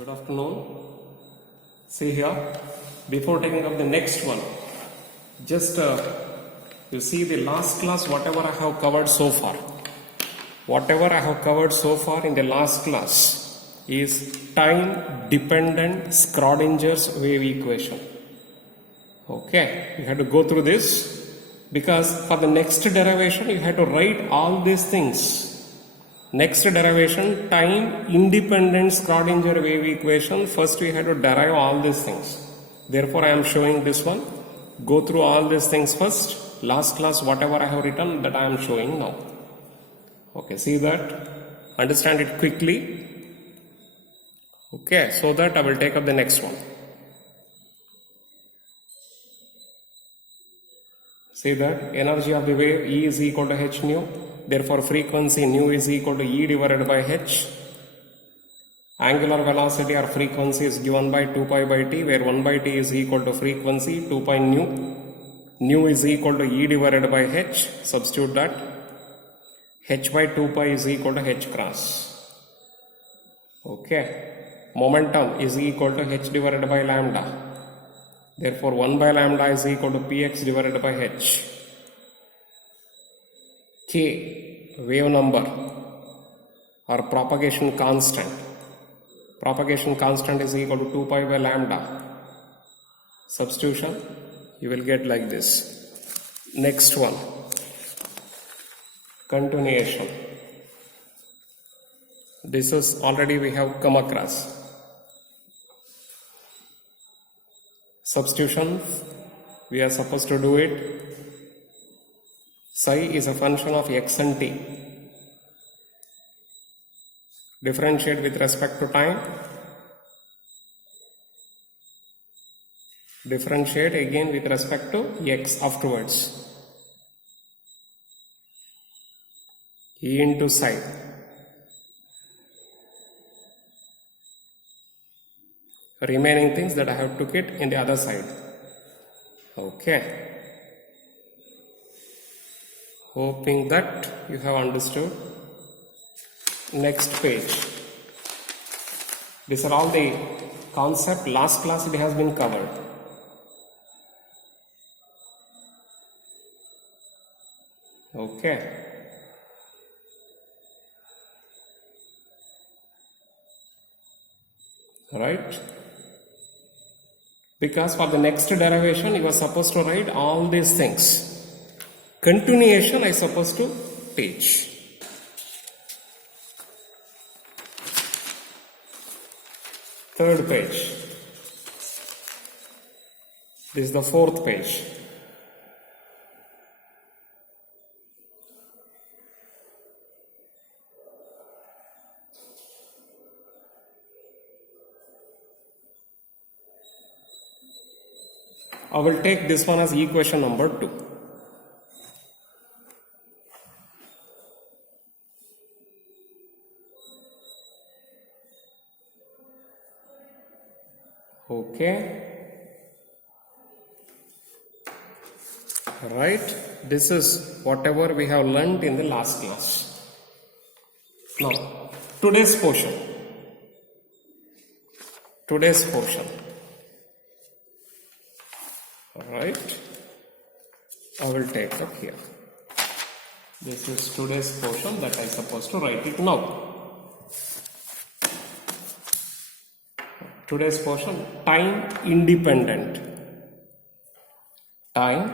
Good afternoon. See here, before taking up the next one, just you see the last class, whatever I have covered so far. Whatever I have covered so far in the last class is time-dependent Schrodinger's wave equation. Okay, you have to go through this because for the next derivation, you have to write all these things. Next derivation, time-independent Schrodinger wave equation. First, we have to derive all these things. Therefore, I am showing this one. Go through all these things first. Last class, whatever I have written, that I am showing now. Okay, see that? Understand it quickly. Okay, so that I will take up the next one. See that? Energy of the wave E is equal to h nu. Therefore, frequency nu is equal to E divided by h. Angular velocity or frequency is given by 2 pi by t, where 1 by t is equal to frequency 2 pi nu. Nu is equal to E divided by h. Substitute that. H by 2 pi is equal to h cross. Okay. Momentum is equal to h divided by lambda. Therefore, 1 by lambda is equal to px divided by h. K, wave number or propagation constant. Propagation constant is equal to 2 pi by lambda. Substitution, you will get like this. Next one, continuation. This is already we have come across. Substitution, we are supposed to do it. Psi is a function of x and t. Differentiate with respect to time. Differentiate again with respect to x afterwards. E into psi. Remaining things that I have took it in the other side. Okay. Hoping that you have understood. Next page. These are all the concept. Last class it has been covered. Okay. Right? Because for the next derivation you are supposed to write all these things. Continuation I supposed to teach. Third page. This is the fourth page. I will take this one as equation number 2. Okay. Right. This is whatever we have learned in the last class. Now, today's portion. Alright. I will take up here. This is today's portion that I supposed to write it now. Today's portion, time independent. Time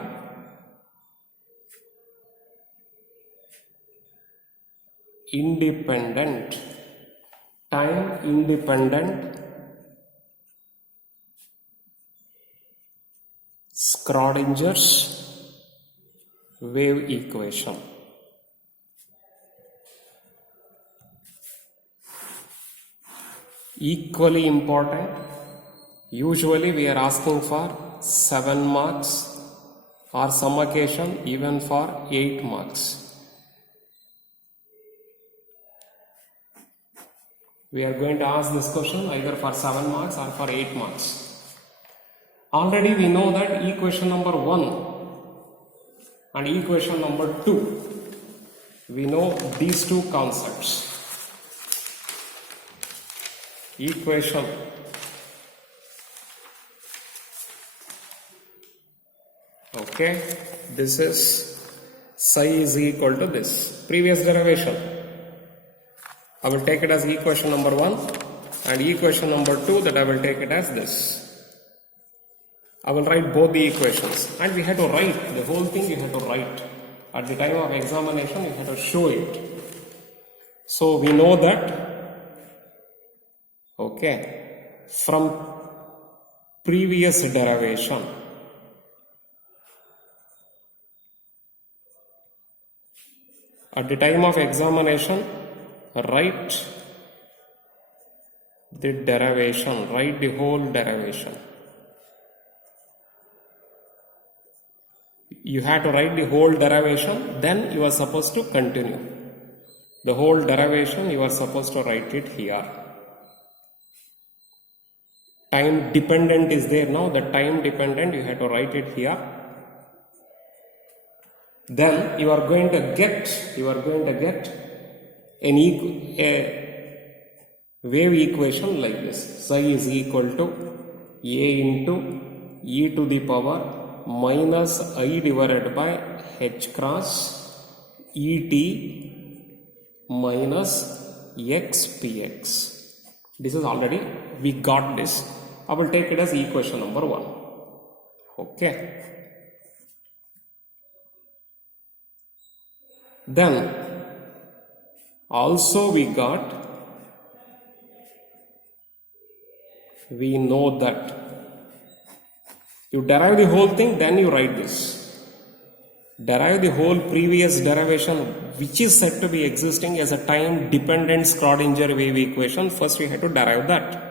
independent. Time independent Schrodinger's wave equation. Equally important, usually we are asking for 7 marks or some occasion even for 8 marks. We are going to ask this question either for 7 marks or for 8 marks. Already we know that equation number 1 and equation number 2, we know these two concepts. equation okay, this is psi is equal to this previous derivation. I will take it as equation number 1, and equation number 2 that I will take it as this. I will write both the equations, and we had to write the whole thing. You had to write at the time of examination. You had to show it. So we know that okay, from previous derivation at the time of examination, write the derivation, write the whole derivation. You have to write the whole derivation, then you are supposed to continue. The whole derivation, you are supposed to write it here. Time dependent is there now, the time dependent, you have to write it here. Then you are going to get a wave equation like this. Psi is equal to a into e to the power minus I divided by h cross et minus xpx. This is already, we got this. I will take it as equation number 1. Okay. Then also we know that you derive the whole thing, then you write this. Derive the whole previous derivation which is said to be existing as a time dependent Schrodinger wave equation. First we have to derive that.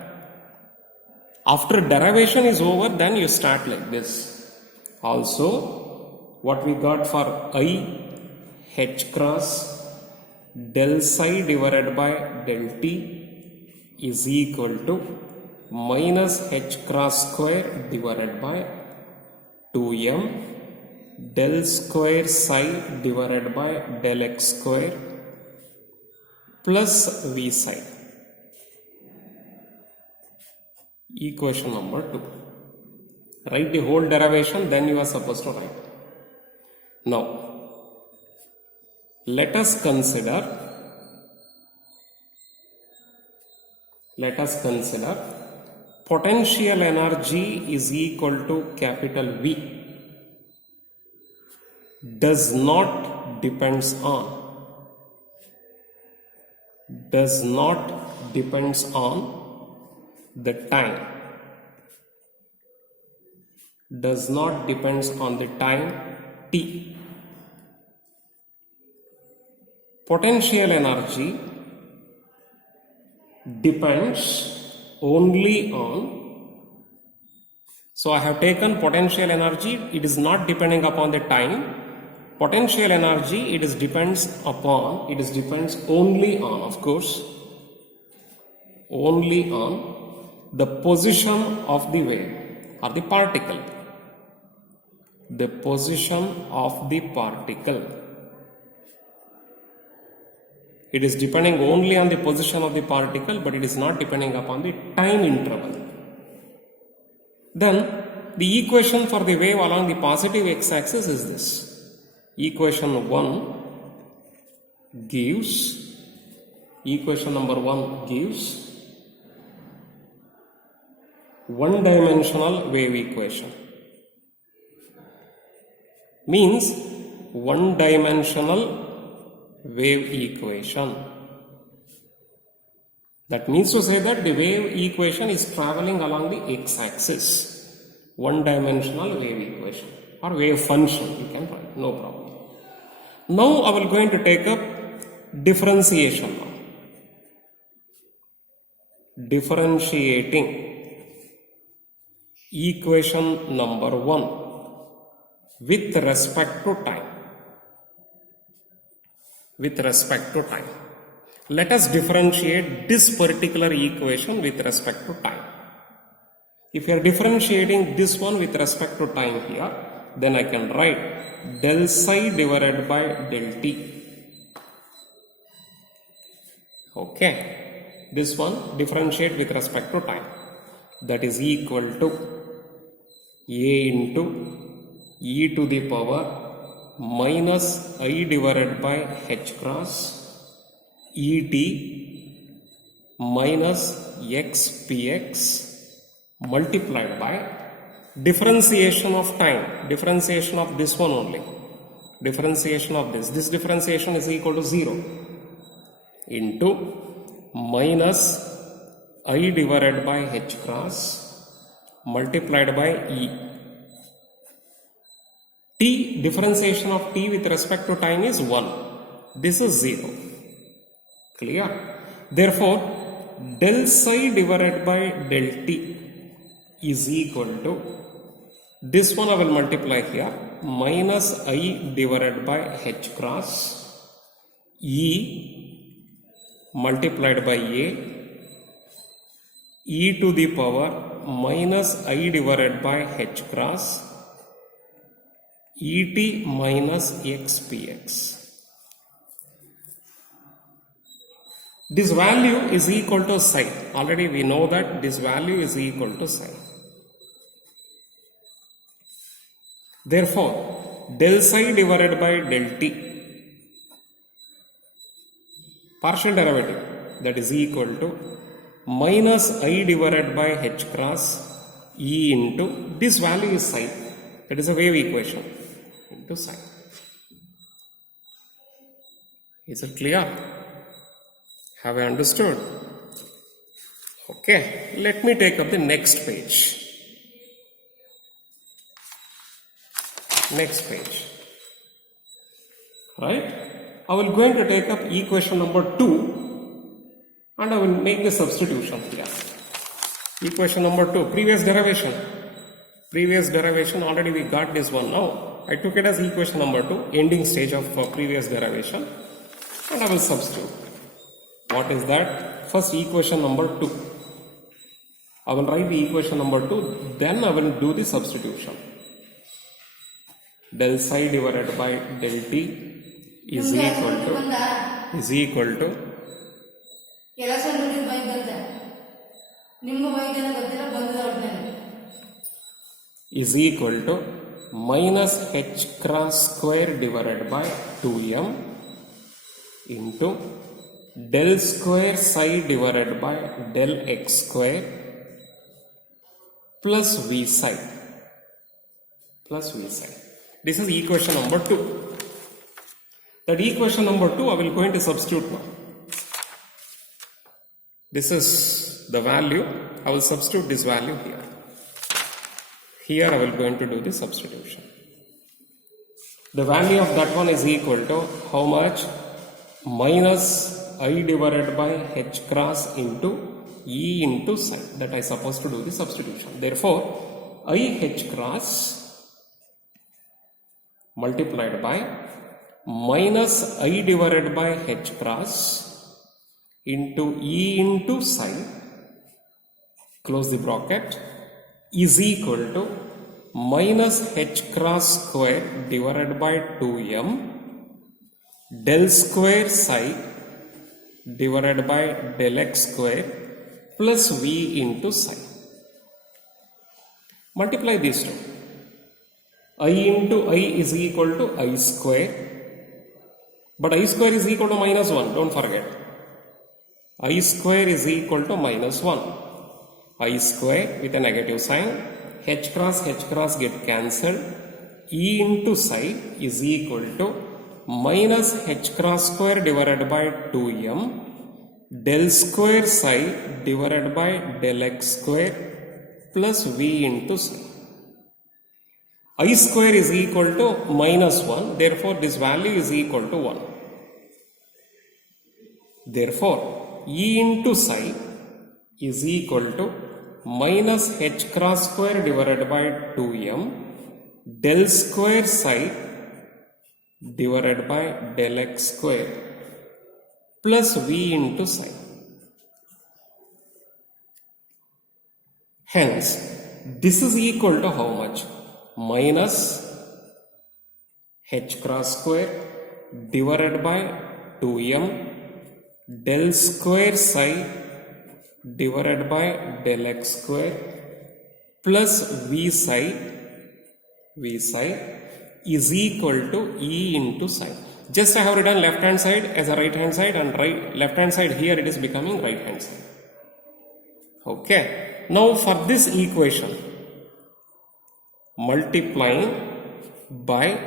After derivation is over, then you start like this. Also, what we got for I, h cross del psi divided by del t is equal to minus h cross square divided by 2m del square psi divided by del x square plus v psi. Equation number 2. Write the whole derivation, then you are supposed to write. Now, let us consider potential energy is equal to capital V does not depends on the time, does not depends on the time t. Potential energy depends only on, so I have taken potential energy, it is not depending upon the time. Potential energy, it depends only on, of course, only on the position of the wave or the particle. The position of the particle. It is depending only on the position of the particle, but it is not depending upon the time interval. Then the equation for the wave along the positive x-axis is this. Equation number 1 gives one-dimensional wave equation. Means one-dimensional wave equation. That means to say that the wave equation is traveling along the x-axis. One-dimensional wave equation or wave function, you can write, no problem. Now I will going to take up differentiation now. Differentiating equation number 1 with respect to time. Let us differentiate this particular equation with respect to time. If you are differentiating this one with respect to time here, then I can write del psi divided by del t. Okay. this one differentiate with respect to time. That is equal to a into e to the power minus I divided by h cross et minus x px multiplied by differentiation of time, differentiation of this one only, differentiation of this differentiation is equal to 0 into minus I divided by h cross multiplied by e. T, differentiation of t with respect to time is 1. This is 0. Clear? Therefore, del psi divided by del t is equal to, this one I will multiply here, minus I divided by h cross e multiplied by a e to the power minus I divided by h cross et minus x px. This value is equal to psi. Already we know that this value is equal to psi. Therefore, del psi divided by del t, partial derivative, that is equal to minus I divided by h cross e into, this value is psi, that is a wave equation, into psi. Is it clear? Have I understood? Okay, let me take up the next page. Next page. Right? I will going to take up equation number 2 and I will make the substitution here. Equation number 2, previous derivation. Previous derivation, already we got this one now. I took it as equation number 2, ending stage of previous derivation, and I will substitute. What is that? First equation number 2. I will write the equation number 2, then I will do the substitution. Del psi divided by del t is equal to minus h cross square divided by 2m into del square psi divided by del x square plus v psi. This is equation number 2. That equation number 2 I will going to substitute now. This is the value. I will substitute this value here. Here I will going to do the substitution. The value of that one is equal to how much? Minus I divided by h cross into e into psi. That I supposed to do the substitution. Therefore, I h cross multiplied by minus I divided by h cross into e into psi, close the bracket, is equal to minus h cross square divided by 2m del square psi divided by del x square plus v into psi. Multiply these two. I into I is equal to I square, but I square is equal to minus 1, don't forget. I square is equal to minus 1. I square with a negative sign, h cross get cancelled, e into psi is equal to minus h cross square divided by 2m del square psi divided by del x square plus v into psi. I square is equal to minus 1, therefore this value is equal to 1. Therefore, e into psi is equal to minus h cross square divided by 2m del square psi divided by del x square plus v into psi. Hence, this is equal to how much? Minus h cross square divided by 2m del square psi divided by del x square plus v psi is equal to E into sine. Just I have written left hand side as a right hand side, and left hand side here it is becoming right hand side. Okay. Now for this equation, multiplying by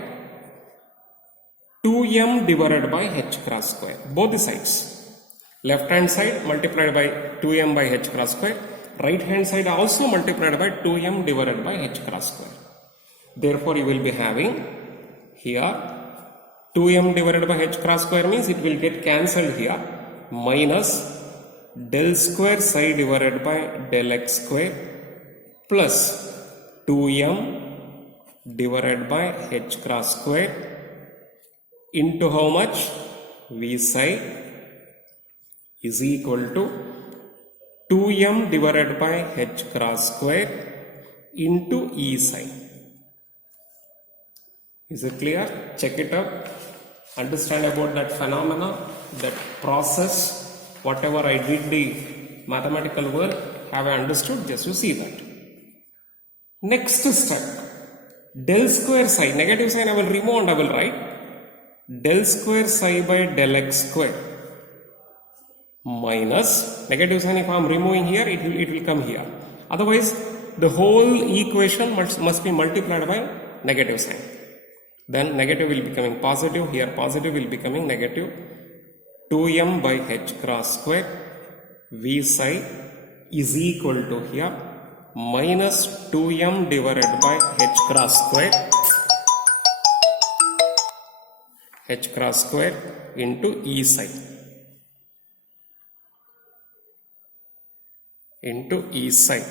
2m divided by h cross square, both the sides. Left hand side multiplied by 2m by h cross square, right hand side also multiplied by 2m divided by h cross square. Therefore you will be having here 2m divided by h cross square means it will get cancelled here, minus del square psi divided by del x square plus 2m divided by h cross square into how much? V psi is equal to 2m divided by h cross square into E psi. Is it clear? Check it out. Understand about that phenomena, that process. Whatever I did the mathematical work, have I understood? Just to see that. Next step, del square psi, negative sign I will remove and I will write del square psi by del x square minus negative sign. If I am removing here, it will come here. Otherwise, the whole equation must be multiplied by negative sign. Then negative will be becoming positive. Here positive will be becoming negative. 2m by h cross square v psi is equal to here minus 2m divided by h cross square into E psi. Into E psi.